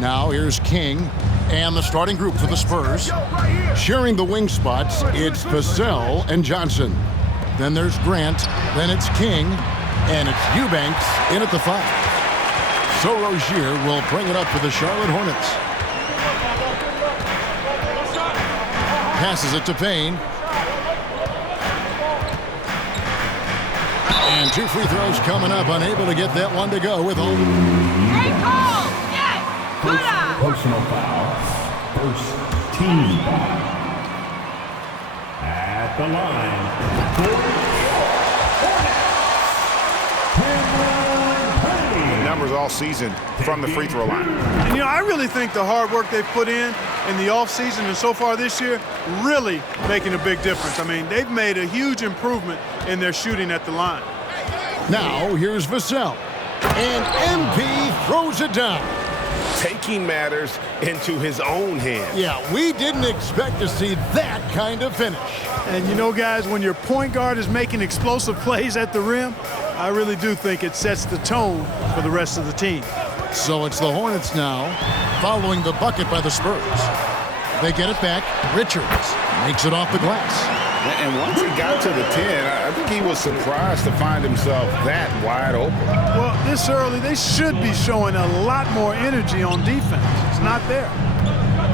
Now here's King and the starting group for the Spurs. Sharing the wing spots, it's Vassell and Johnson. Then there's Grant, then it's King, and it's Eubanks in at the 5. So Rozier will bring it up for the Charlotte Hornets. Passes it to Payne. And 2 free throws coming up, unable to get that one to go with home. Hey, Cole! Yes! Personal foul. First team foul. At the line. Numbers all season from the free throw line. And, you know, I really think the hard work they've put in the offseason and so far this year really making a big difference. I mean, they've made a huge improvement in their shooting at the line. Now here's Vassell. And MP throws it down. Taking matters into his own hands. Yeah, we didn't expect to see that kind of finish. And you know, guys, when your point guard is making explosive plays at the rim, I really do think it sets the tone for the rest of the team. So it's the Hornets now, following the bucket by the Spurs. They get it back. Richards makes it off the glass. And once he got to the 10, I think he was surprised to find himself that wide open. Well, this early, they should be showing a lot more energy on defense. It's not there.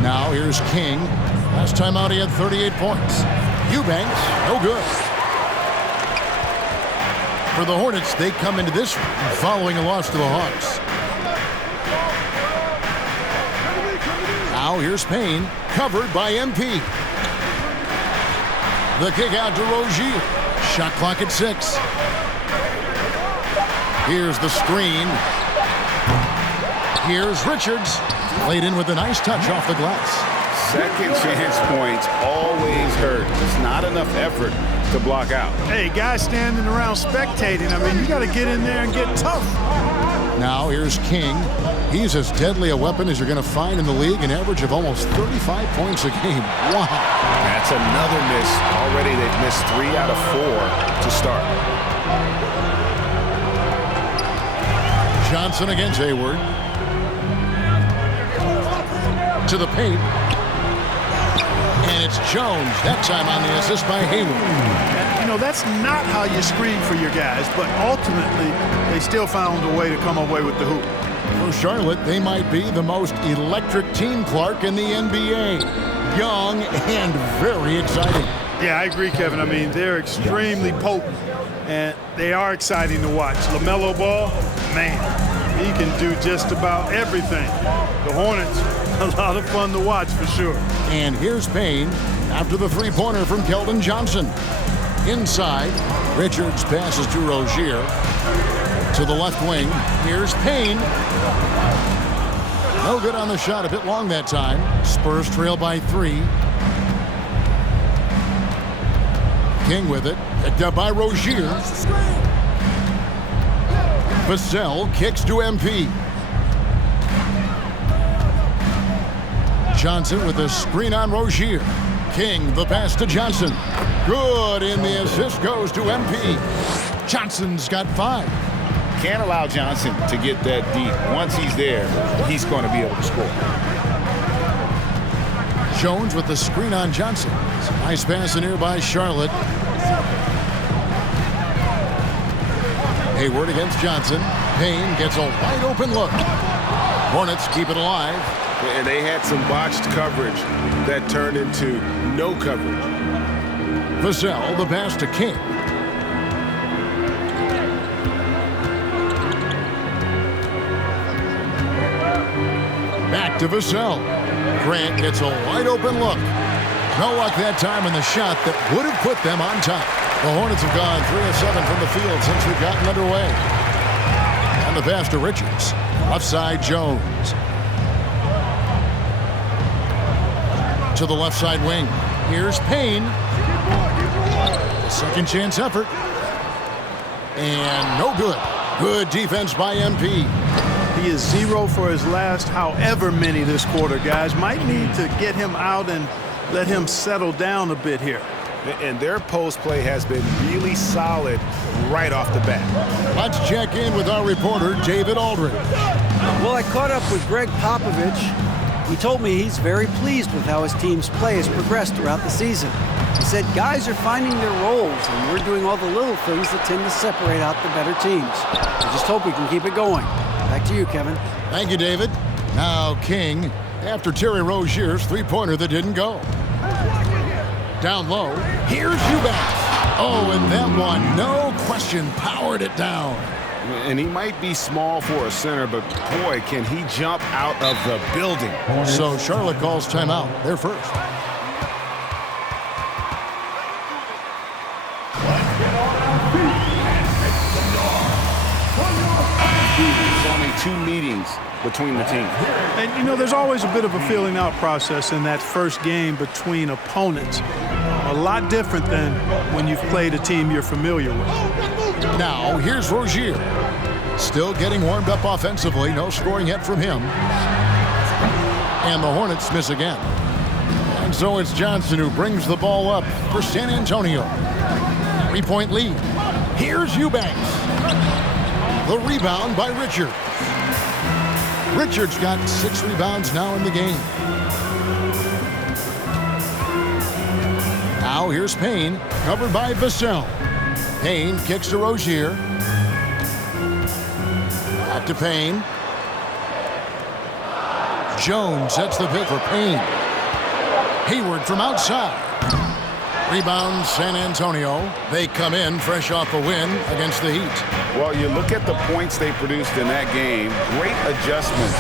Now here's King. Last time out he had 38 points. Eubanks, no good. For the Hornets, they come into this following a loss to the Hawks. Now here's Payne, covered by MP. The kick out to Rozier. Shot clock at 6. Here's the screen. Here's Richards. Played in with a nice touch off the glass. Second chance points always hurt. It's not enough effort to block out. Hey, guys standing around spectating, I mean, you got to get in there and get tough. Now here's King. He's as deadly a weapon as you're going to find in the league, an average of almost 35 points a game. Wow. That's another miss. Already they've missed 3 out of 4 to start. Johnson against Hayward. To the paint. And it's Jones, that time on the assist by Hayward. And, you know, that's not how you screen for your guys, but ultimately they still found a way to come away with the hoop. For Charlotte, they might be the most electric team, Clark, in the NBA. Young and very exciting. Yeah, I agree, Kevin. I mean, they're extremely potent, and they are exciting to watch. LaMelo Ball, man, he can do just about everything. The Hornets, a lot of fun to watch for sure. And here's Payne after the three-pointer from Keldon Johnson. Inside, Richards passes to Rozier. To the left wing, here's Payne. No good on the shot, a bit long that time. Spurs trail by 3. King with it, picked up by Rozier. Vassell kicks to MP. Johnson with a screen on Rozier. King, the pass to Johnson. Good, and the assist goes to MP. Johnson's got 5. Can't allow Johnson to get that deep. Once he's there, he's going to be able to score. Jones with the screen on Johnson. Nice pass in here by Charlotte. Hayward against Johnson. Payne gets a wide open look. Hornets keep it alive. And they had some botched coverage that turned into no coverage. Vassell, the pass to King. Back to Vassell. Grant gets a wide open look. No luck that time in the shot that would have put them on top. The Hornets have gone 3 of 7 from the field since we've gotten underway. And the pass to Richards. Left side, Jones. To the left side wing. Here's Payne. A second chance effort. And no good. Good defense by MP. He is 0 for his last however many this quarter, guys. Might need to get him out and let him settle down a bit here. And their post play has been really solid right off the bat. Let's check in with our reporter, David Aldridge. Well, I caught up with Greg Popovich. He told me he's very pleased with how his team's play has progressed throughout the season. He said guys are finding their roles, and we're doing all the little things that tend to separate out the better teams. I just hope we can keep it going. Back to you, Kevin. Thank you, David. Now King, after Terry Rozier's three-pointer that didn't go. Down low, here's Eubanks. Oh, and that one, no question, powered it down. And he might be small for a center, but boy, can he jump out of the building. So Charlotte calls timeout. They're first. There's only 2 meetings between the teams. And, you know, there's always a bit of a feeling out process in that first game between opponents. A lot different than when you've played a team you're familiar with. Now, here's Rozier. Still getting warmed up offensively. No scoring yet from him. And the Hornets miss again. And so it's Johnson who brings the ball up for San Antonio. 3-point lead. Here's Eubanks. The rebound by Richards. Richards got 6 rebounds now in the game. Now here's Payne, covered by Vassell. Payne kicks to Rozier. Back to Payne. Jones sets the pick for Payne. Hayward from outside. Rebound San Antonio. They come in fresh off a win against the Heat. Well, you look at the points they produced in that game. Great adjustments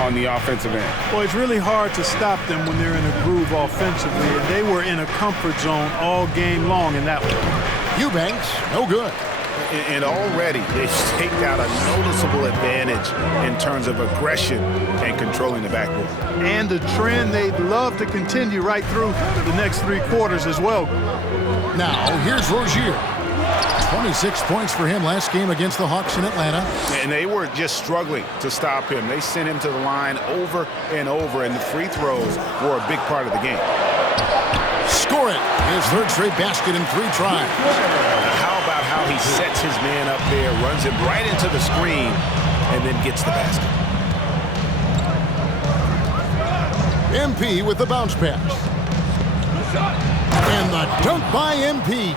on the offensive end. Well, it's really hard to stop them when they're in a groove offensively, and they were in a comfort zone all game long in that one. Eubanks, no good. And already they've staked out a noticeable advantage in terms of aggression and controlling the backcourt. And the trend they'd love to continue right through the next 3 quarters as well. Now, here's Rozier. 26 points for him last game against the Hawks in Atlanta. And they were just struggling to stop him. They sent him to the line over and over, and the free throws were a big part of the game. Score it. His 3rd straight basket in 3 tries. How about how he sets his man up there, runs him right into the screen, and then gets the basket. MP with the bounce pass. And the dunk by MP.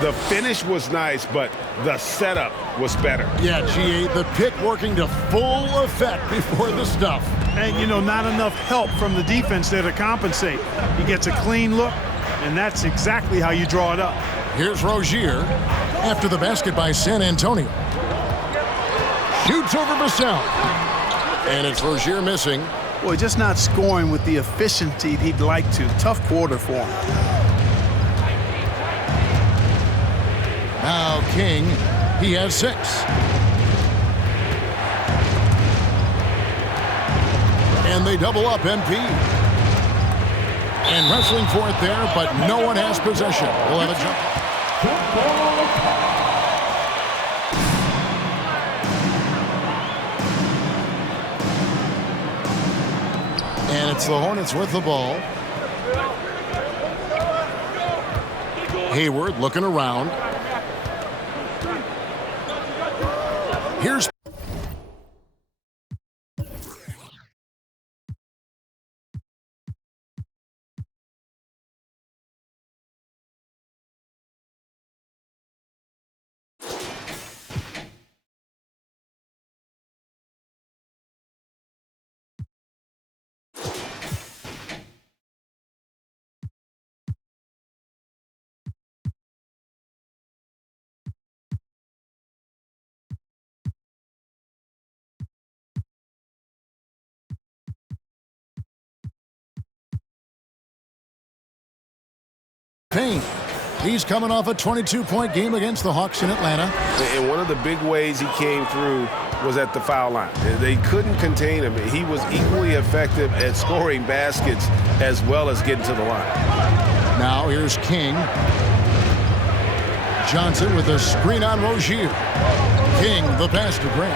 The finish was nice, but the setup was better. Yeah, G8, the pick working to full effect before the stuff. And, you know, not enough help from the defense there to compensate. He gets a clean look, and that's exactly how you draw it up. Here's Rozier after the basket by San Antonio. Shoots over Vassell. And it's Rozier missing. Boy, just not scoring with the efficiency he'd like to. Tough quarter for him. Now King, he has 6. And they double up MP. And wrestling for it there, but no one has possession. We'll have a jump. And it's the Hornets with the ball. Hayward looking around. Here's Payne. He's coming off a 22-point game against the Hawks in Atlanta. And one of the big ways he came through was at the foul line. They couldn't contain him. He was equally effective at scoring baskets as well as getting to the line. Now here's King. Johnson with a screen on Rozier. King, the pass to Grant.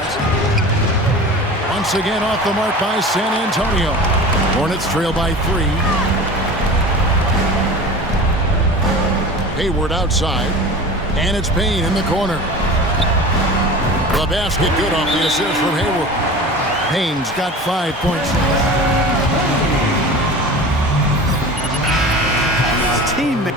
Once again off the mark by San Antonio. Hornets trail by 3. Hayward outside. And it's Payne in the corner. The basket good off the assist from Hayward. Payne's got 5 points. Teammate.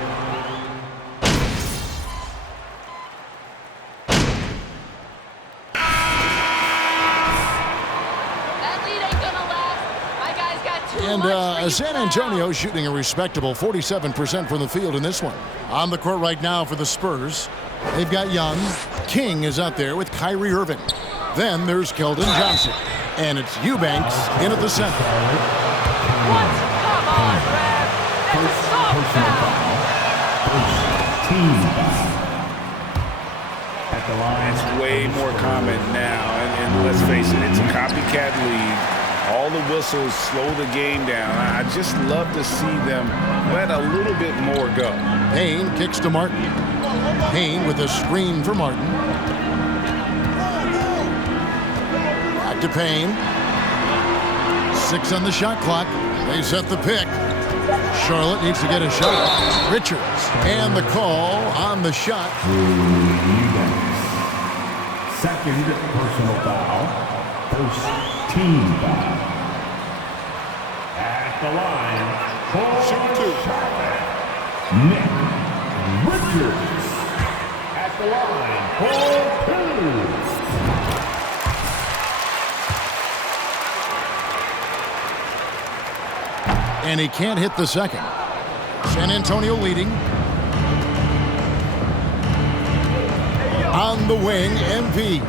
That lead ain't gonna last. My guys got too And much San Antonio shooting a respectable 47% from the field in this one. On the court right now for the Spurs, they've got Young. King is out there with Kyrie Irving. Then there's Keldon Johnson. And it's Eubanks in at the center. What? Come on, Rev. That's a soft foul. First team foul. At the line. It's way more common now, and let's face it, it's a copycat league. All the whistles slow the game down. I just love to see them let a little bit more go. Payne kicks to Martin. Payne with a screen for Martin. Back to Payne. 6 on the shot clock. They set the pick. Charlotte needs to get a shot. Richards. And the call on the shot. Second personal foul. First team foul. At the line. Shoot two. Nick Richards. At the line. For 2. And he can't hit the second. San Antonio leading. On the wing, MP.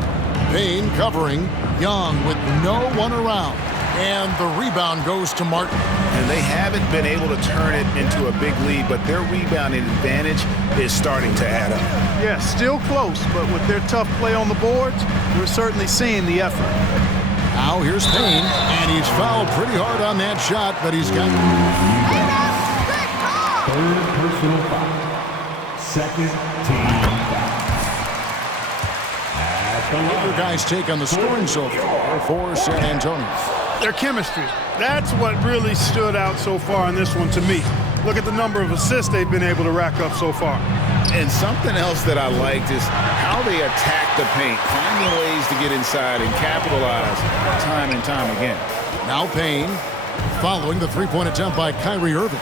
Payne covering. Young with no one around. And the rebound goes to Martin. And they haven't been able to turn it into a big lead, but their rebounding advantage is starting to add up. Yeah, still close, but with their tough play on the boards, we're certainly seeing the effort. Now here's Payne, and he's fouled pretty hard on that shot, but he's got... Third personal foul. Second team foul. At the Other line. guys take on the scoring so far for San Antonio. Their chemistry. That's what really stood out so far in this one to me. Look at the number of assists they've been able to rack up so far. And something else that I liked is how they attack the paint, finding ways to get inside and capitalize time and time again. Now Payne, following the three-point attempt by Kyrie Irving.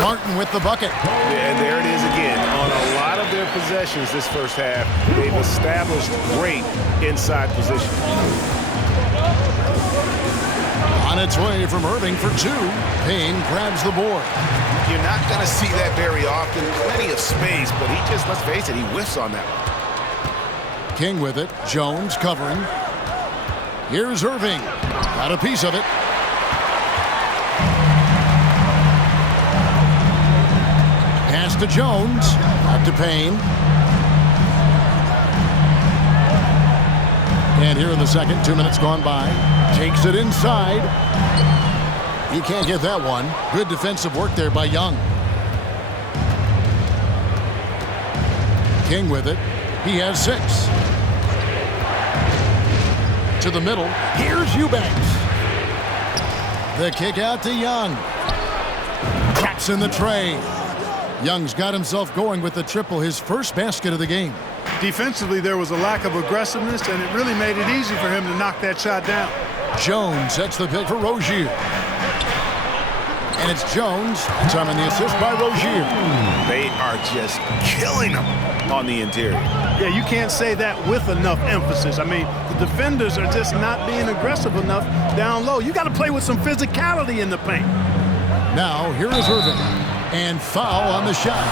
Martin with the bucket. And there it is again. On a lot of their possessions this first half, they've established great inside position. On its way from Irving for 2. Payne grabs the board. You're not going to see that very often. Plenty of space, but he just, let's face it, he whiffs on that one. King with it. Jones covering. Here's Irving. Got a piece of it. Pass to Jones. Back to Payne. And here in the second, 2 minutes gone by. Takes it inside. He can't get that one. Good defensive work there by Young. King with it. He has 6. To the middle. Here's Eubanks. The kick out to Young. Taps in the tray. Young's got himself going with the triple, his first basket of the game. Defensively, there was a lack of aggressiveness, and it really made it easy for him to knock that shot down. Jones sets the pick for Rozier. And it's Jones. That time on the assist by Rozier. They are just killing them on the interior. Yeah, you can't say that with enough emphasis. I mean, the defenders are just not being aggressive enough down low. You got to play with some physicality in the paint. Now, here is Irving. And foul on the shot.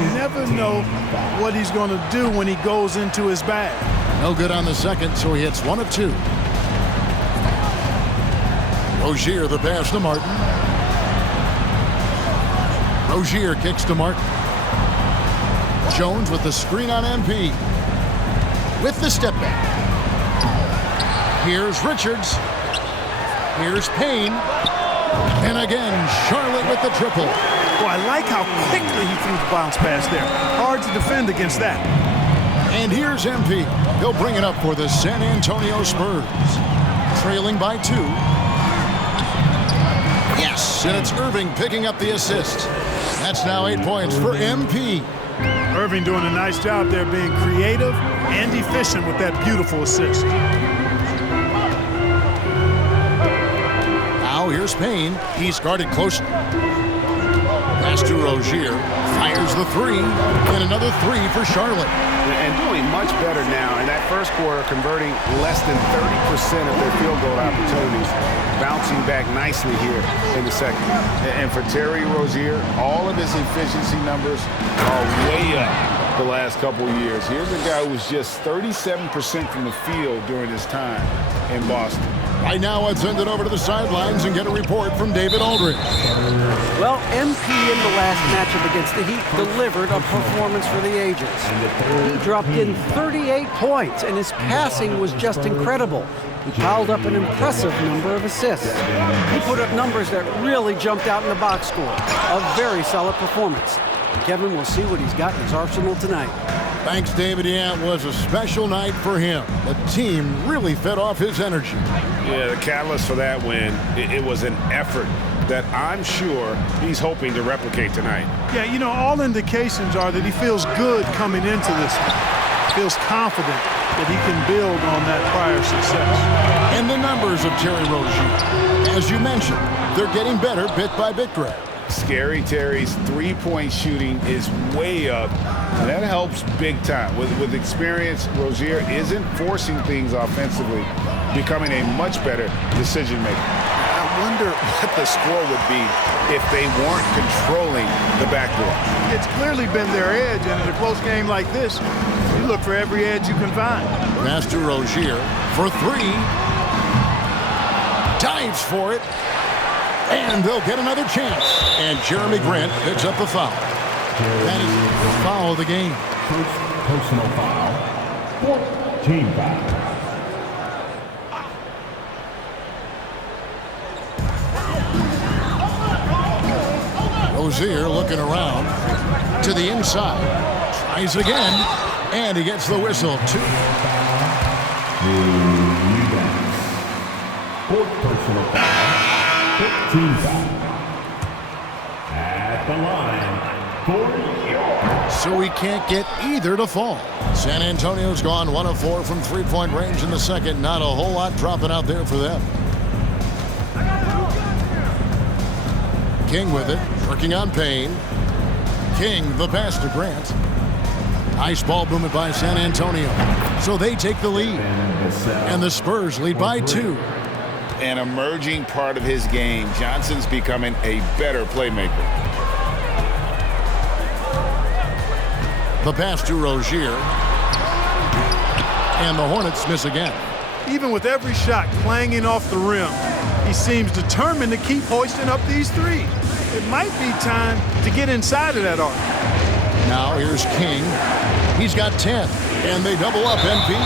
You never know what he's going to do when he goes into his bag. No good on the second, so he hits 1 of 2. Rozier the pass to Martin. Rozier kicks to Martin. Jones with the screen on MP. With the step back. Here's Richards. Here's Payne. And again, Charlotte with the triple. Well, I like how quickly he threw the bounce pass there. Hard to defend against that. And here's MP. He'll bring it up for the San Antonio Spurs. Trailing by 2. Yes, and it's Irving picking up the assist. That's now 8 points for MP. Irving doing a nice job there being creative and efficient with that beautiful assist. Now here's Payne. He's guarded close. Pass to Rozier. Fires the three. And another three for Charlotte. And doing much better now in that first quarter, converting less than 30% of their field goal opportunities, bouncing back nicely here in the second. And for Terry Rozier, all of his efficiency numbers are way up the last couple of years. Here's a guy who was just 37% from the field during his time in Boston. Right now, let's send it over to the sidelines and get a report from David Aldridge. Well, MP in the last matchup against the Heat delivered a performance for the ages. He dropped in 38 points, and his passing was just incredible. He piled up an impressive number of assists. He put up numbers that really jumped out in the box score. A very solid performance. Kevin will see what he's got in his arsenal tonight. Thanks, David. Yeah, it was a special night for him. The team really fed off his energy. Yeah, the catalyst for that win, it was an effort that I'm sure he's hoping to replicate tonight. Yeah, you know, all indications are that he feels good coming into this one. Feels confident that he can build on that prior success. And the numbers of Terry Rozier. As you mentioned, they're getting better bit by bit, Greg. Scary Terry's three-point shooting is way up, and that helps big time. With experience, Rozier isn't forcing things offensively, becoming a much better decision maker. I wonder what the score would be if they weren't controlling the backdoor. It's clearly been their edge, and in a close game like this, you look for every edge you can find. Pass to Rozier for three. Dives for it. And they'll get another chance. And Jeremy Grant picks up the foul. That is the foul of the game. First personal foul. Team foul. Rozier looking around to the inside. Tries again. And he gets the whistle. Two. Fourth personal foul. Team foul. At the line. So he can't get either to fall. San Antonio's gone 1 of 4 from three-point range in the second. Not a whole lot dropping out there for them. King with it, working on Payne. King, the pass to Grant. Nice ball movement by San Antonio. So they take the lead. And the Spurs lead by 2. An emerging part of his game. Johnson's becoming a better playmaker. The pass to Rozier. And the Hornets miss again. Even with every shot clanging off the rim, he seems determined to keep hoisting up these threes. It might be time to get inside of that arc. Now here's King. He's got 10. And they double up MP.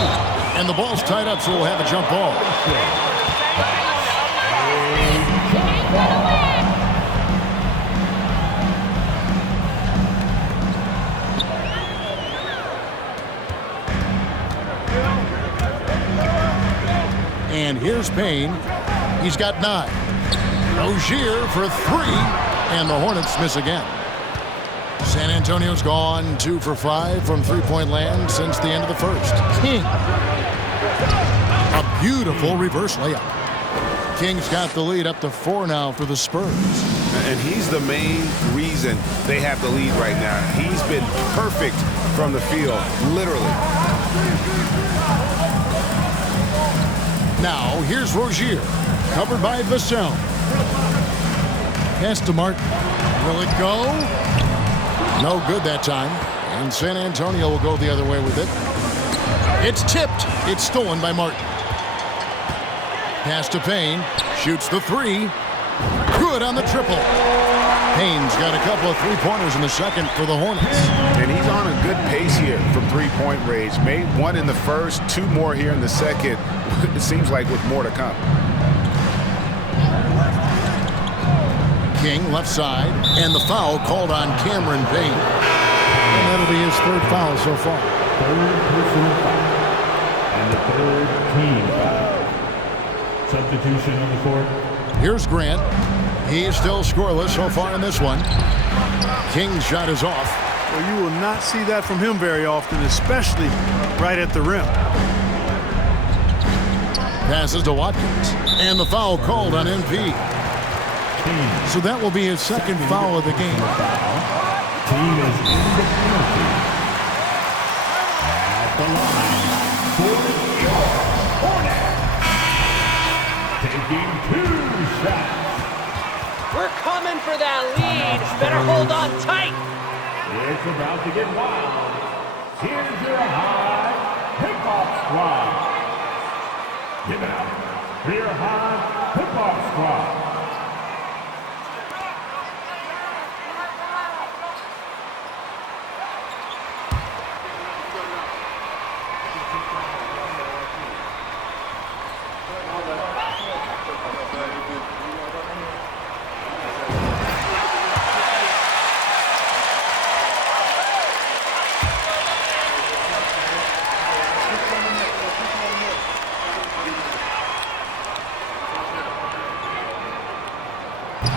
And the ball's tied up, so we'll have a jump ball. And here's Payne. He's got 9. Rozier for 3. And the Hornets miss again. San Antonio's gone 2 for 5 from three-point land since the end of the first. King. A beautiful reverse layup. King's got the lead up to 4 now for the Spurs. And he's the main reason they have the lead right now. He's been perfect from the field, literally. Now, here's Rozier, covered by Vassell. Pass to Martin. Will it go? No good that time. And San Antonio will go the other way with it. It's tipped. It's stolen by Martin. Pass to Payne. Shoots the 3. Good on the triple. Payne's got a couple of three-pointers in the second for the Hornets. And he's on a good pace here from three-point range. Made 1 in the first, 2 more here in the second. It seems like with more to come. King left side, and the foul called on Cameron Payne. And that'll be his 3rd foul so far. 3rd personal foul. And the 3rd team foul. Substitution on the court. Here's Grant. He's still scoreless so far in this one. King's shot is off. Well, you will not see that from him very often, especially right at the rim. Passes to Watkins. And the foul called on MP. So that will be his second foul of the game. Team is in the penalty. At the line for your Hornets. Taking 2 shots. We're coming for that lead. Better hold on tight. It's about to get wild. Here's your high hip-hop squad. Give it up for your high hip-hop squad.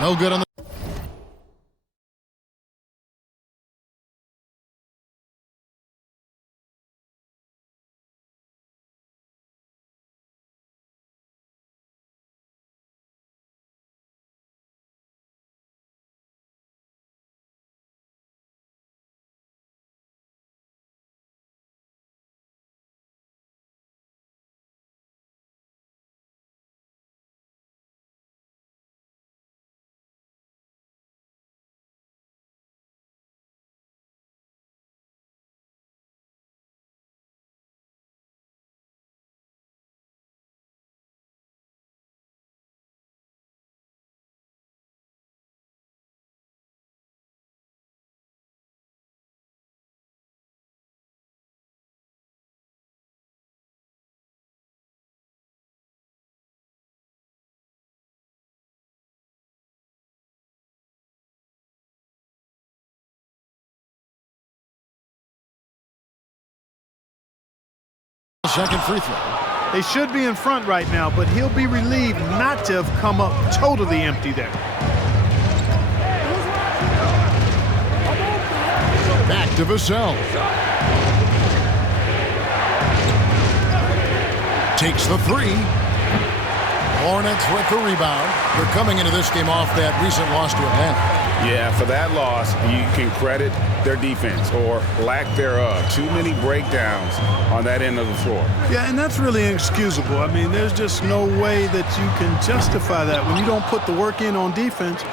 No good on the... Second free throw. They should be in front right now, but he'll be relieved not to have come up totally empty there. Back to Vassell. Takes the three. Hornets with the rebound. They're coming into this game off that recent loss to Atlanta. Yeah, for that loss, you can credit their defense or lack thereof. Too many breakdowns on that end of the floor. Yeah, and that's really inexcusable. I mean, there's just no way that you can justify that. When you don't put the work in on defense,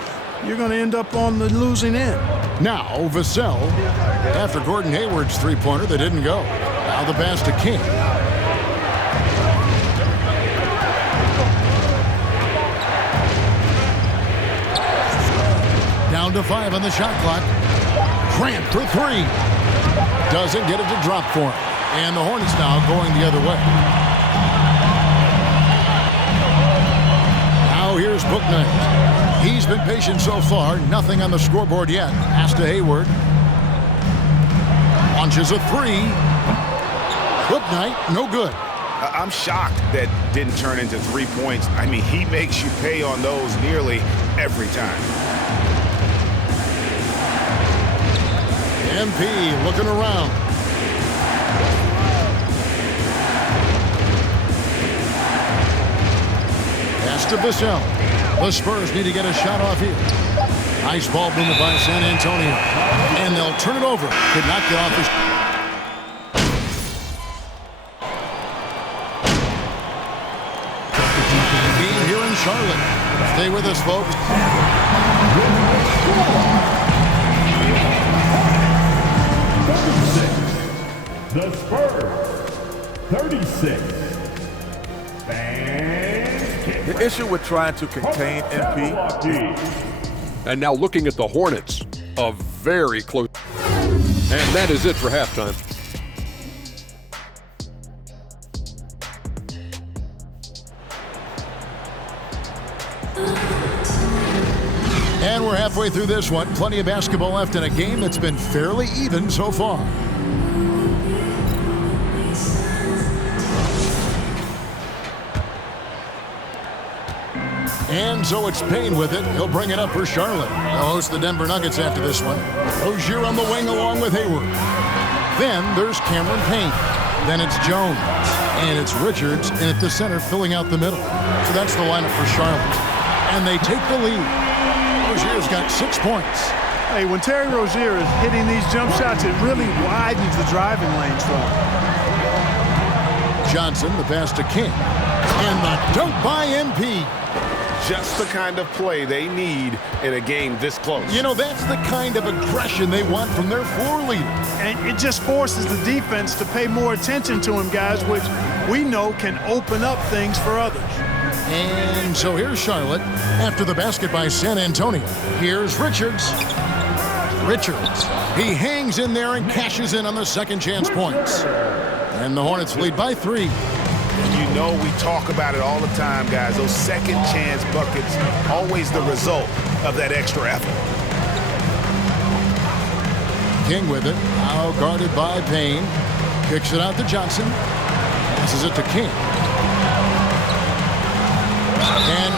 you're going to end up on the losing end. Now, Vassell, after Gordon Hayward's three-pointer that didn't go. Now the pass to King. Down to 5 on the shot clock. Grant for three. Doesn't get it to drop for him. And the Hornets now going the other way. Now here's Bouknight. He's been patient so far. Nothing on the scoreboard yet. Pass to Hayward. Launches a three. Bouknight, no good. I'm shocked that didn't turn into 3 points. I mean, he makes you pay on those nearly every time. MP looking around. Pass to Vassell. The Spurs need to get a shot off here. Nice ball movement by San Antonio. And they'll turn it over. Could not get off his... Being here in Charlotte. Stay with us, folks. The Spurs, 36. The issue with trying to contain MP. And now looking at the Hornets, a very close. And that is it for halftime. And we're halfway through this one. Plenty of basketball left in a game that's been fairly even so far. And so it's Payne with it. He'll bring it up for Charlotte. They'll host the Denver Nuggets after this one. Rozier on the wing along with Hayward. Then there's Cameron Payne. Then it's Jones. And it's Richards in at the center filling out the middle. So that's the lineup for Charlotte. And they take the lead. Rozier's got 6 points. Hey, when Terry Rozier is hitting these jump shots, it really widens the driving lanes for him. Johnson, the pass to King. And the dunk by MP. Just the kind of play they need in a game this close. You know, that's the kind of aggression they want from their floor leader. And it just forces the defense to pay more attention to him, guys, which we know can open up things for others. And so here's Charlotte after the basket by San Antonio. Here's Richards. Richards. He hangs in there and cashes in on the second chance points. And the Hornets lead by 3. And you know we talk about it all the time, guys. Those second chance buckets, always the result of that extra effort. King with it. Now guarded by Payne. Kicks it out to Johnson. Passes it to King. And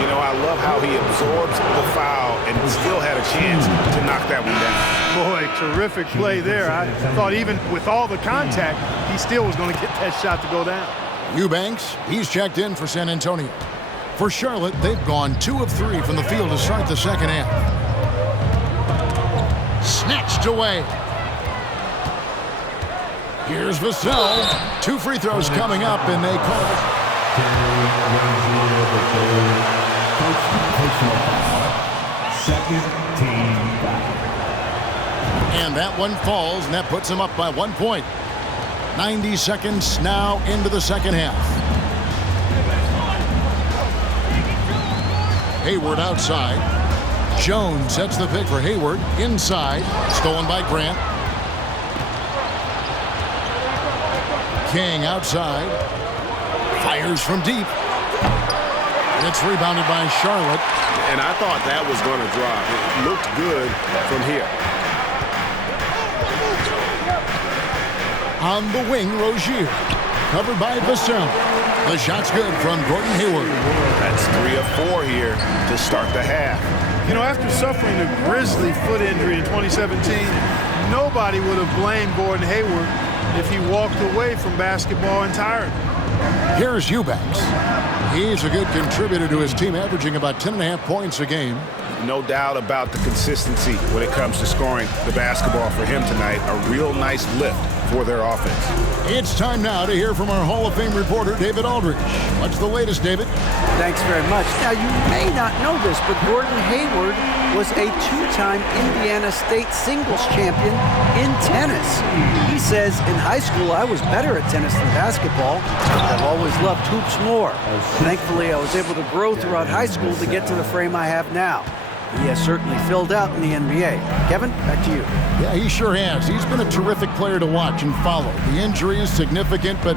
you know, I love how he absorbs the foul and still had a chance to knock that one down. Boy, terrific play there. I thought even with all the contact, he still was going to get that shot to go down. Eubanks, he's checked in for San Antonio. For Charlotte, they've gone 2 of 3 from the field to start the second half. Snatched away. Here's Vassell. 2 free throws coming up, and they call it. Second team foul. And that one falls, and that puts them up by 1 point. 90 seconds now into the second half. Hayward outside. Jones sets the pick for Hayward. Inside. Stolen by Grant. King outside. Fires from deep. It's rebounded by Charlotte. And I thought that was going to drop. It looked good from here. On the wing, Rozier. Covered by Vassell. The shot's good from Gordon Hayward. That's 3 of 4 here to start the half. You know, after suffering a grisly foot injury in 2017, nobody would have blamed Gordon Hayward if he walked away from basketball entirely. Here's Eubanks. He's a good contributor to his team, averaging about 10.5 points a game. No doubt about the consistency when it comes to scoring the basketball for him tonight. A real nice lift for their offense. It's time now to hear from our Hall of Fame reporter, David Aldridge. What's the latest, David? Thanks very much. Now, you may not know this, but Gordon Hayward was a 2-time Indiana State singles champion in tennis. He says, in high school, I was better at tennis than basketball, but I've always loved hoops more. Thankfully, I was able to grow throughout high school to get to the frame I have now. He has certainly filled out in the NBA. Kevin, back to you. Yeah, he sure has. He's been a terrific player to watch and follow. The injury is significant, but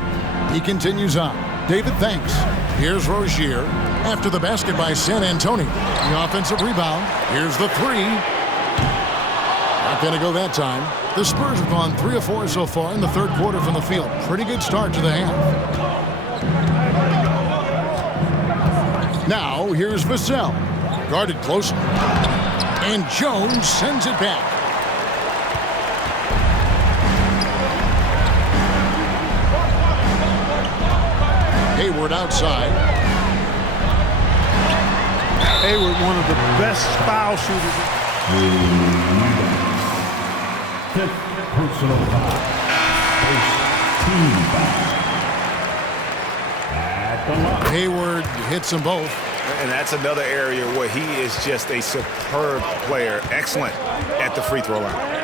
he continues on. David, thanks. Here's Rozier after the basket by San Antonio. The offensive rebound. Here's the 3. Not going to go that time. The Spurs have gone 3 of 4 so far in the third quarter from the field. Pretty good start to the half. Now, here's Vassell. Guarded closely. And Jones sends it back. Hayward outside. Hayward, one of the best foul shooters. Fifth personal foul. First team foul. At the line. Hayward hits them both. And that's another area where he is just a superb player. Excellent at the free throw line.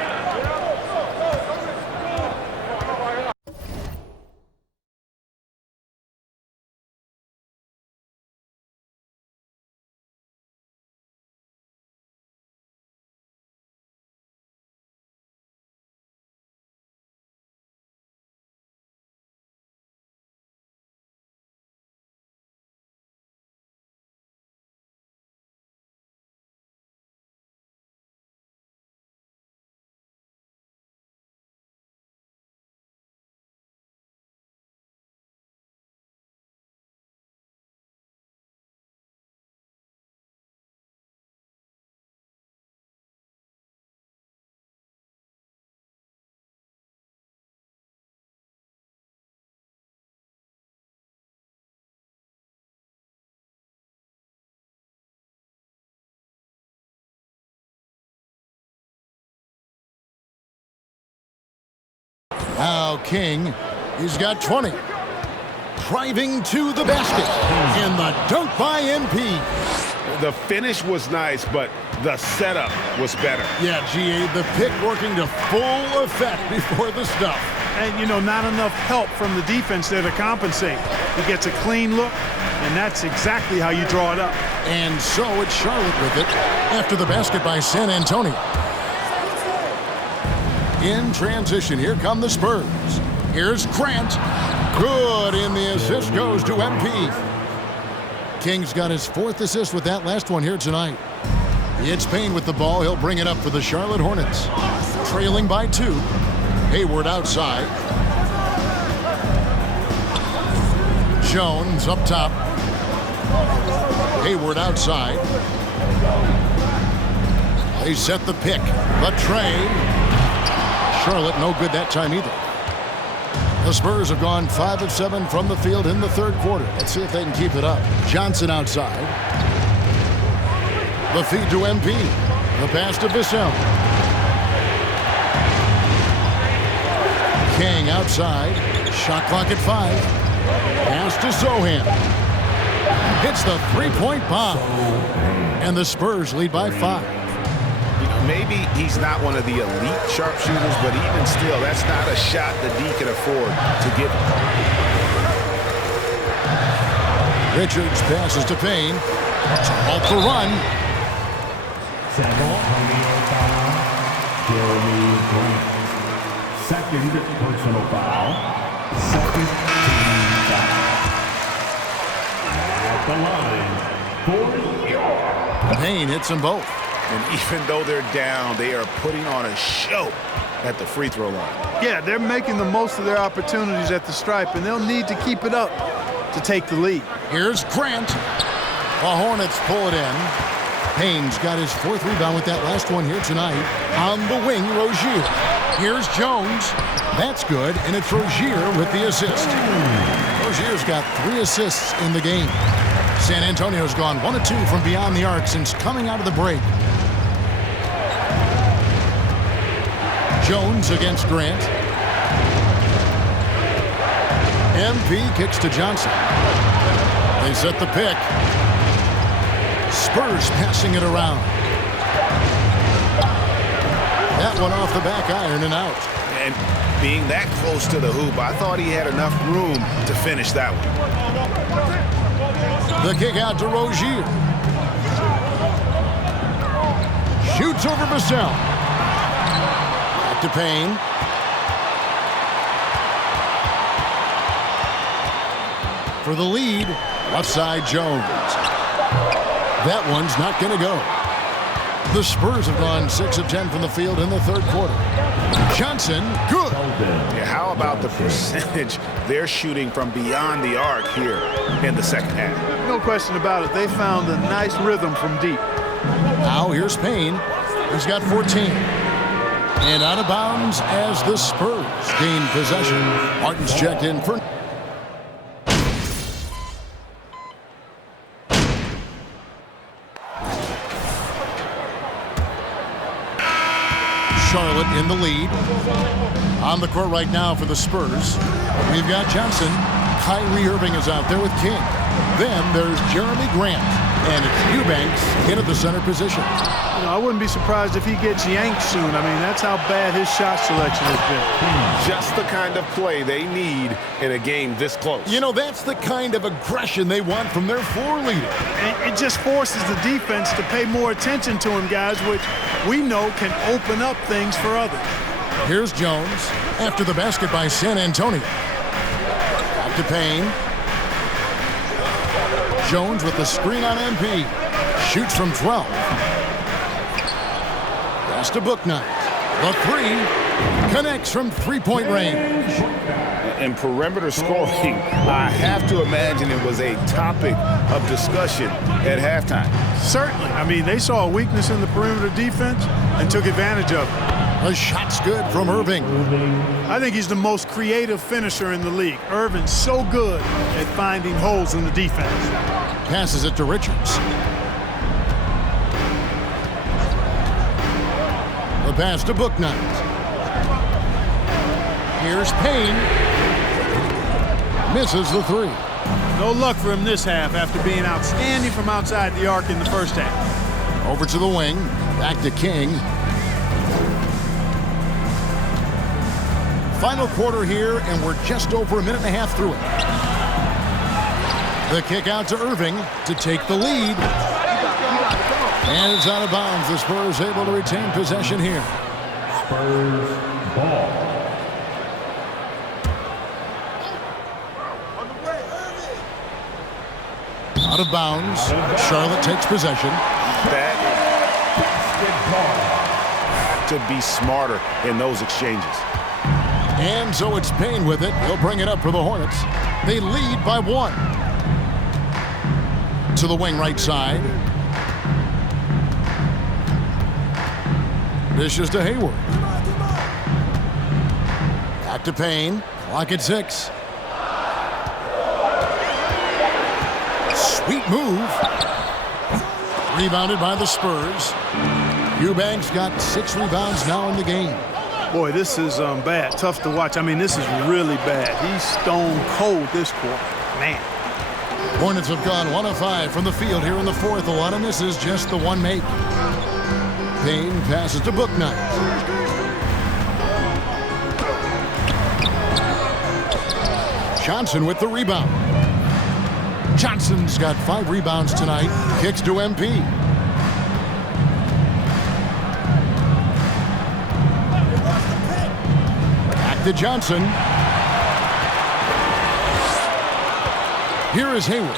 Now King, he's got 20. Driving to the basket. And the dunk by MP. The finish was nice, but the setup was better. Yeah, GA, the pick working to full effect before the stuff. And, you know, not enough help from the defense there to compensate. He gets a clean look, and that's exactly how you draw it up. And so it's Charlotte with it after the basket by San Antonio. In transition, here come the Spurs. Here's Grant. Good, and the assist goes to MP. King's got his 4th assist with that last one here tonight. It's Payne with the ball. He'll bring it up for the Charlotte Hornets. Trailing by 2. Hayward outside. Jones up top. Hayward outside. They set the pick. The trade. Charlotte no good that time either. The Spurs have gone 5 of 7 from the field in the 3rd quarter. Let's see if they can keep it up. Johnson outside. The feed to MP. The pass to Bissell. King outside. Shot clock at 5. Pass to Sohan. Hits the 3-point bomb. And the Spurs lead by 5. Maybe he's not one of the elite sharpshooters, but even still, that's not a shot that D can afford to give him. Richards passes to Payne. To halt the run. Second personal foul. Second team foul. At the line for York. Payne hits them both. And even though they're down, they are putting on a show at the free throw line. Yeah, they're making the most of their opportunities at the stripe, and they'll need to keep it up to take the lead. Here's Grant. The Hornets pull it in. Payne's got his 4th rebound with that last one here tonight. On the wing, Rozier. Here's Jones. That's good, and it's Rozier with the assist. Rozier's got 3 assists in the game. San Antonio's gone 1 of 2 from beyond the arc since coming out of the break. Jones against Grant. MP kicks to Johnson. They set the pick. Spurs passing it around. That one off the back iron and out. And being that close to the hoop, I thought he had enough room to finish that one. The kick out to Rozier. Shoots over Bissell. Back to Payne. For the lead, left side Jones. That one's not going to go. The Spurs have gone 6 of 10 from the field in the 3rd quarter. Johnson, good. Yeah, how about the percentage they're shooting from beyond the arc here in the 2nd half? No question about it. They found a nice rhythm from deep. Now here's Payne. He's got 14. And out of bounds as the Spurs gain possession. Martin's checked in for... Charlotte in the lead. On the court right now for the Spurs, we've got Johnson. Kyrie Irving is out there with King. Then there's Jeremy Grant and Eubanks in at the center position. You know, I wouldn't be surprised if he gets yanked soon. I mean, that's how bad his shot selection has been. Just the kind of play they need in a game this close. You know, that's the kind of aggression they want from their floor leader. And it just forces the defense to pay more attention to him, guys, which we know can open up things for others. Here's Jones after the basket by San Antonio. Back to Payne. Jones with the screen on MP. Shoots from 12. Pass to Bouknight. The 3 connects from 3-point range. And perimeter scoring, I have to imagine it was a topic of discussion at halftime. Certainly. I mean, they saw a weakness in the perimeter defense and took advantage of it. The shot's good from Irving. I think he's the most creative finisher in the league. Irving's so good at finding holes in the defense. Passes it to Richards. The pass to Bouknight. Here's Payne. Misses the three. No luck for him this half after being outstanding from outside the arc in the first half. Over to the wing. Back to King. Final quarter here, and we're just over a minute and a half through it. The kick out to Irving to take the lead. And it's out of bounds. The Spurs able to retain possession here. Spurs ball. Out of bounds. Charlotte takes possession. That to be smarter in those exchanges. And so it's Payne with it. He'll bring it up for the Hornets. They lead by 1. To the wing right side. Dishes to Hayward. Back to Payne. Clock at 6. Sweet move. Rebounded by the Spurs. Eubanks got 6 rebounds now in the game. Boy, this is bad. Tough to watch. I mean, this is really bad. He's stone cold this quarter. Man. Hornets have gone 1 of 5 from the field here in the fourth. A lot of misses, just the one make. Payne passes to Bouknight. Johnson with the rebound. Johnson's got 5 rebounds tonight. Kicks to MP. Back to Johnson. Here is Hayward.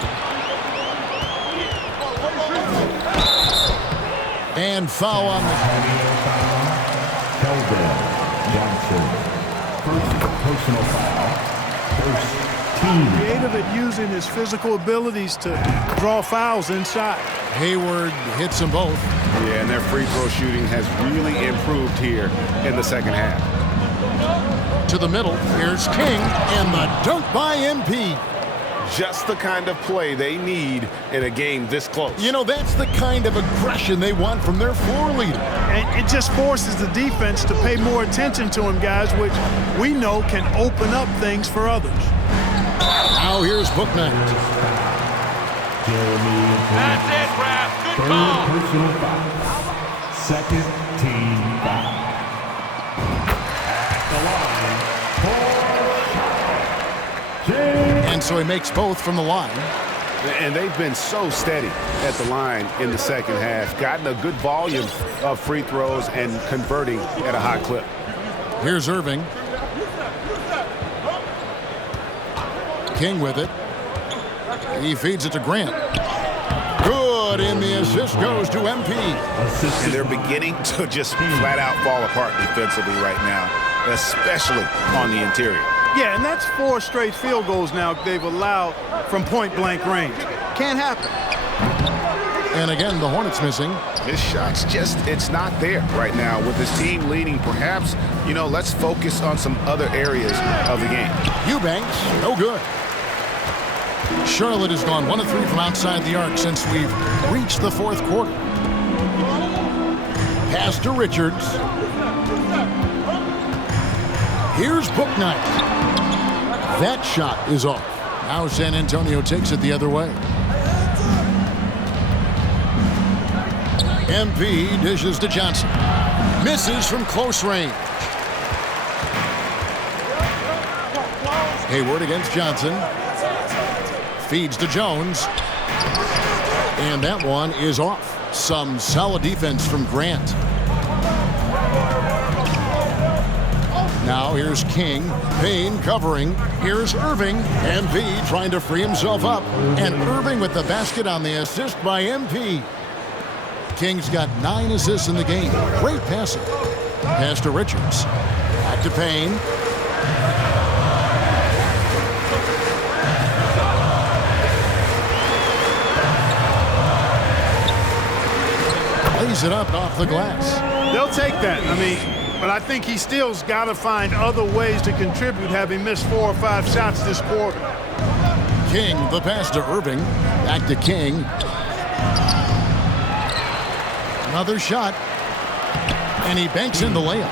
And foul on the... Keldon Johnson. First personal foul. First team. Creative at using his physical abilities to draw fouls inside. Hayward hits them both. Yeah, and their free throw shooting has really improved here in the second half. To the middle, here's King, and the dunk by MP. Just the kind of play they need in a game this close. You know, that's the kind of aggression they want from their floor leader. And it just forces the defense to pay more attention to him, guys, which we know can open up things for others. Now here's Bouknight. That's it, Raf. Good Third call. personal foul. Second team foul. At the line, And so he makes both from the line. And they've been so steady at the line in the second half, gotten a good volume of free throws and converting at a high clip. Here's Irving. King with it. He feeds it to Grant. Good, and the assist goes to MP. And they're beginning to just flat out fall apart defensively right now, especially on the interior. Yeah, and that's 4 straight field goals now they've allowed from point-blank range. Can't happen. And again, the Hornets missing. His shot's just, it's not there right now with his team leading. Perhaps, you know, let's focus on some other areas of the game. Eubanks, no good. Charlotte has gone 1 of 3 from outside the arc since we've reached the fourth quarter. Pass to Richards. Here's Bouknight. That shot is off. Now San Antonio takes it the other way. MP dishes to Johnson. Misses from close range. Hayward against Johnson. Feeds to Jones. And that one is off. Some solid defense from Grant. Now here's King. Payne covering. Here's Irving. MP trying to free himself up. And Irving with the basket on the assist by MP. King's got 9 assists in the game. Great passing. Pass to Richards. Back to Payne. Lays it up off the glass. They'll take that. I mean, but I think he still's got to find other ways to contribute, having missed 4 or 5 shots this quarter. King, the pass to Irving. Back to King. Another shot. And he banks in the layup.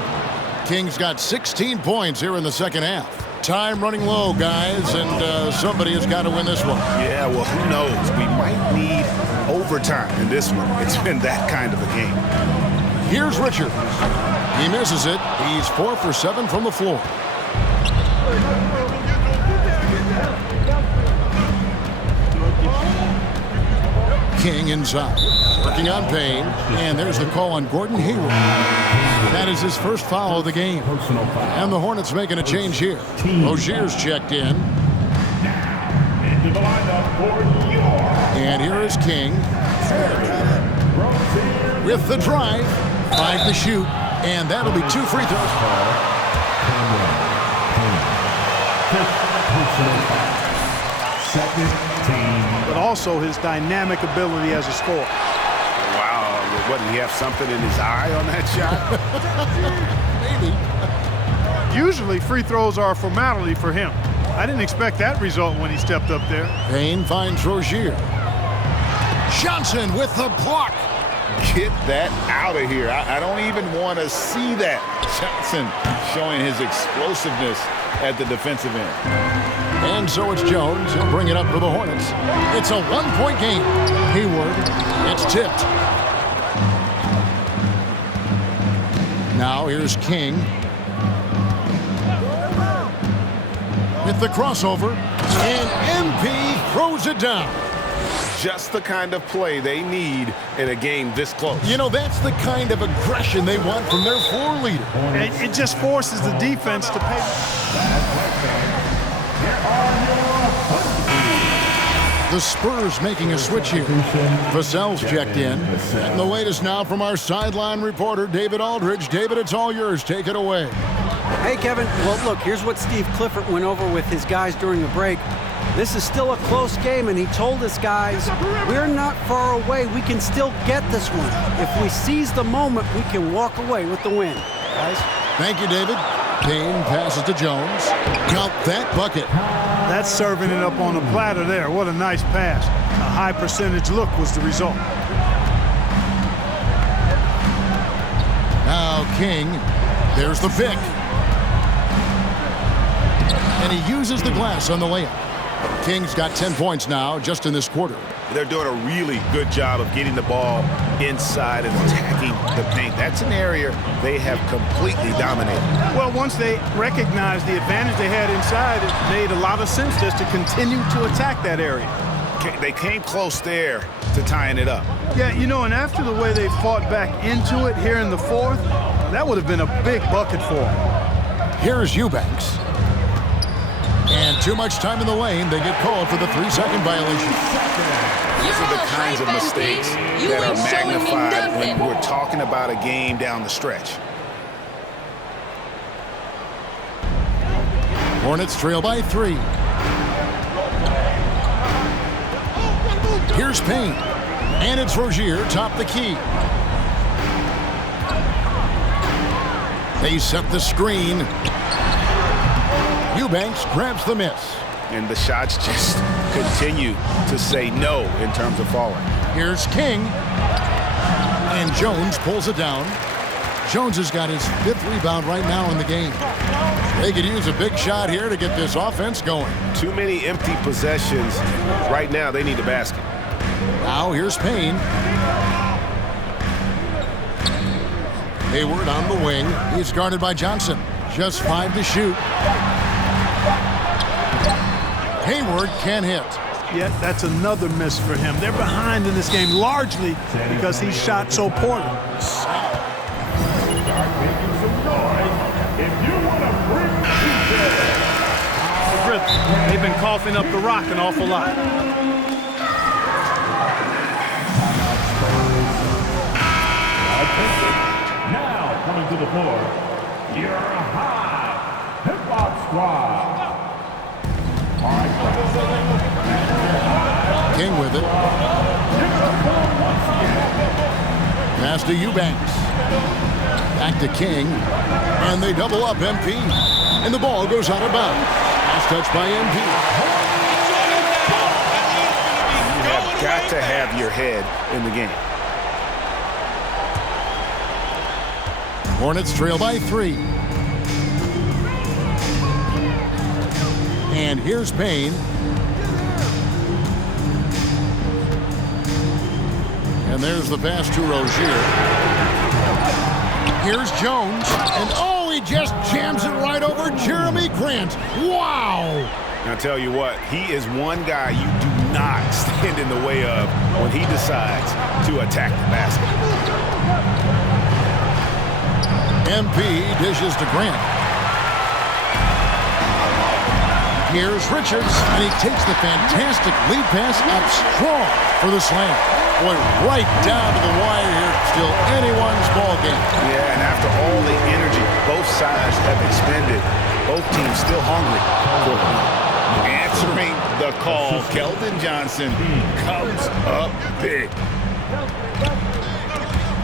Kings got 16 points here in the second half. Time running low, guys, and somebody has got to win this one. Yeah, well, who knows? We might need overtime in this one. It's been that kind of a game. Here's Richard. He misses it. He's 4 for 7 from the floor. King inside, working on Payne, and there's the call on Gordon Hayward. That is his first foul of the game. And the Hornets making a change here. Rozier's checked in. And here is King. With the drive, 5 to shoot, and that'll be 2 free throws. But also his dynamic ability as a scorer. Wow, what, did he have something in his eye on that shot? Maybe. Usually free throws are a formality for him. I didn't expect that result when he stepped up there. Payne finds Rozier. Johnson with the block. Get that out of here. I don't even want to see that. Johnson showing his explosiveness at the defensive end. And so it's Jones. He'll bring it up for the Hornets. It's a 1-point game. Hayward, it's tipped. Now here's King. With the crossover. And MP throws it down. Just the kind of play they need in a game this close. You know, that's the kind of aggression they want from their floor leader. And it just forces the defense to pay. The Spurs making a switch here. Vassell's checked in. And the latest now from our sideline reporter, David Aldridge. David, it's all yours. Take it away. Hey, Kevin. Well, look, here's what Steve Clifford went over with his guys during the break. This is still a close game, and he told us guys, we're not far away. We can still get this one. If we seize the moment, we can walk away with the win. Guys? Thank you, David. Payne passes to Jones. Count that bucket. That's serving it up on a platter there. What a nice pass. A high percentage look was the result. Now King. There's the pick. And he uses the glass on the layup. King's got 10 points now just in this quarter. They're doing a really good job of getting the ball inside and attacking the paint. That's an area they have completely dominated. Well, once they recognized the advantage they had inside, it made a lot of sense just to continue to attack that area. They came close there to tying it up. Yeah, you know, and after the way they fought back into it here in the fourth, that would have been a big bucket for them. Here's Eubanks. And too much time in the lane. They get called for the 3-second violation. These are the kinds of mistakes that are magnified when we're talking about a game down the stretch. Hornets trail by 3. Here's Payne. And it's Rozier top the key. They set the screen. Eubanks grabs the miss. And the shots just continue to say no in terms of falling. Here's King. And Jones pulls it down. Jones has got his 5th rebound right now in the game. They could use a big shot here to get this offense going. Too many empty possessions. Right now, they need a basket. Now here's Payne. Hayward on the wing. He's guarded by Johnson. Just 5 to shoot. Hayward can't hit. Yeah, that's another miss for him. They're behind in this game largely because he shot so poorly. They've been coughing up the rock an awful lot. Now coming to the floor, your high hip-hop squad. King with it. Pass to Eubanks. Back to King. And they double up MP. And the ball goes out of bounds. Last touch by MP. You have got to have your head in the game. Hornets trail by 3. And here's Payne. And there's the pass to Rozier. Here's Jones. And oh, he just jams it right over Jeremy Grant. Wow! And I'll tell you what, he is one guy you do not stand in the way of when he decides to attack the basket. MP dishes to Grant. Here's Richards, and he takes the fantastic lead pass up strong for the slam. Boy, right down to the wire here. Still anyone's ball game. Yeah, and after all the energy both sides have expended, both teams still hungry for the win. Answering the call, Keldon Johnson comes up big.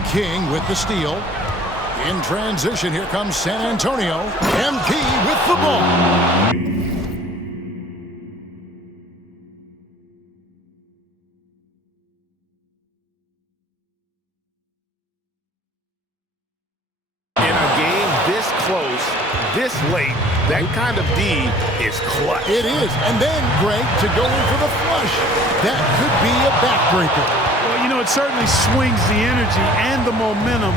King with the steal. In transition, here comes San Antonio. MP with the ball. In a game this close, this late, that kind of D is clutch. It is. And then, Greg, to go in for the flush. That could be a backbreaker. Well, you know, it certainly swings the energy and the momentum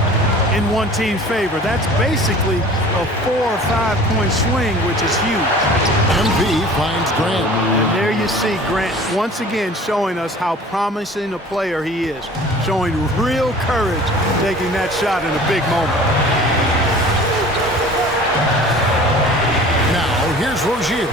in one team's favor. That's basically a 4 or 5 point swing, which is huge. MP finds Grant. And there you see Grant once again showing us how promising a player he is, showing real courage taking that shot in a big moment. Now, here's Rozier.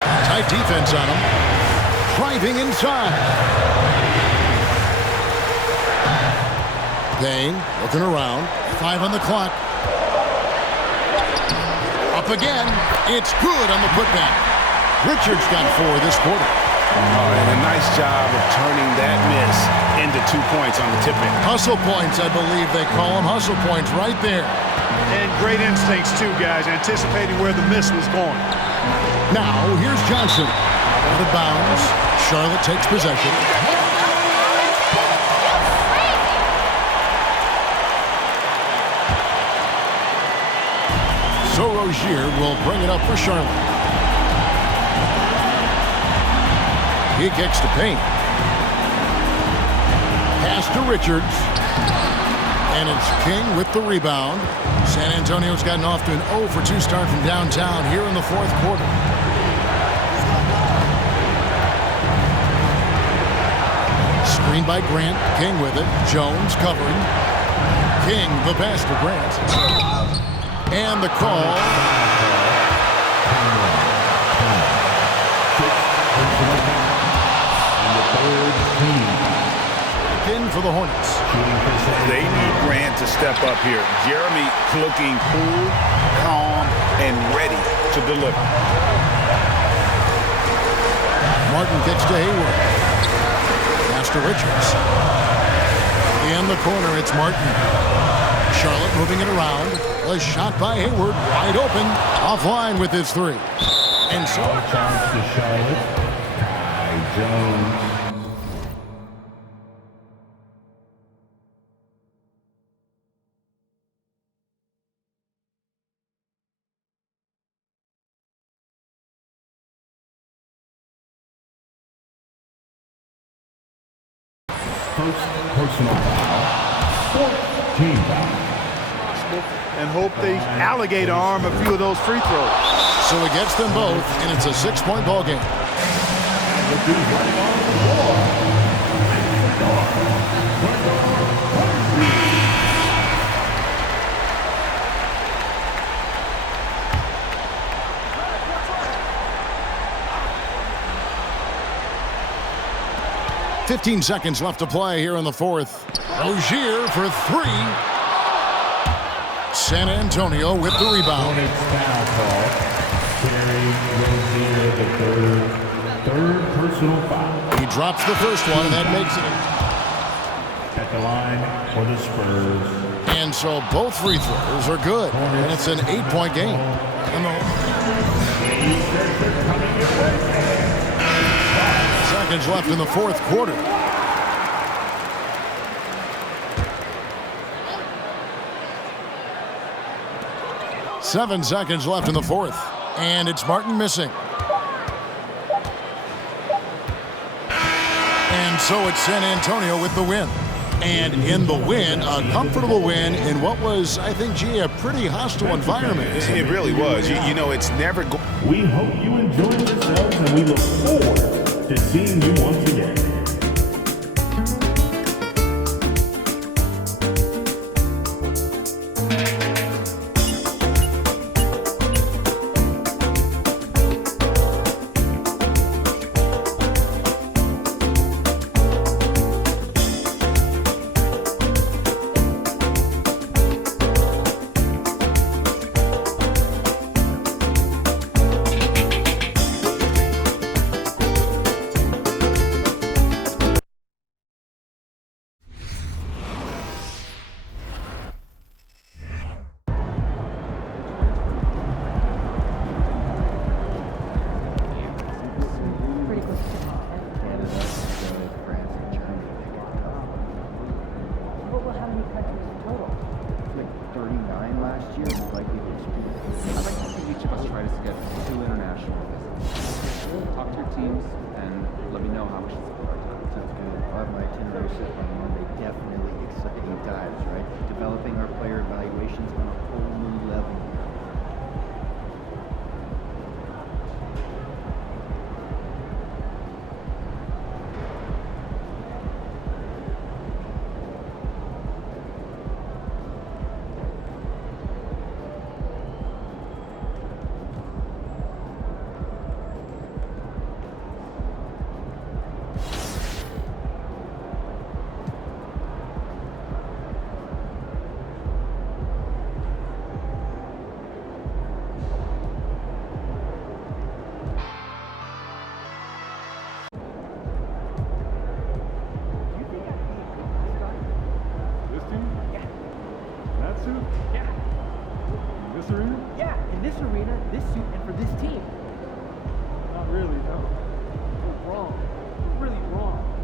Tight defense on him. Driving inside. Payne looking around. 5 on the clock. Up again. It's good on the putback. Richards got 4 this quarter. And a nice job of turning that miss into 2 points on the tip-in. Hustle points, I believe they call them. Hustle points right there. And great instincts, too, guys, anticipating where the miss was going. Now, here's Johnson. Out of bounds. Charlotte takes possession. So Rozier will bring it up for Charlotte. He kicks to Payne. Pass to Richards. And it's King with the rebound. San Antonio's gotten off to an 0 for 2 start from downtown here in the 4th quarter. Screen by Grant. King with it. Jones covering. King the pass to Grant. And the call. In for the Hornets. They need Grant to step up here. Jeremy looking cool, calm, and ready to deliver. Martin kicks to Hayward. Pass to Richards. In the corner, it's Martin. Charlotte moving it around. A shot by Hayward, wide open, offline with his 3. And so Chance to Charlotte. Ty Jones. Personal foul. 14 foul. And hope they alligator arm a few of those free throws. So he gets them both, and it's a 6-point ball game. 15 seconds left to play here in the 4th. Rozier for 3. San Antonio with the rebound. Hornets foul call. Terry Rozier, the third personal foul. He drops the first one, and that makes it. At the line for the Spurs. And so both free throws are good, and it's an 8-point game. And the Seconds left in the fourth quarter. Seven seconds left in the fourth. And it's Martin missing. And so it's San Antonio with the win. And in the win, a comfortable win in what was, I think, gee, a pretty hostile environment. It really was. You know, it's never... We hope you enjoyed yourselves, and we look forward to seeing you once again. This arena, this suit, and for this team. Not really, no. You're wrong. You're really wrong.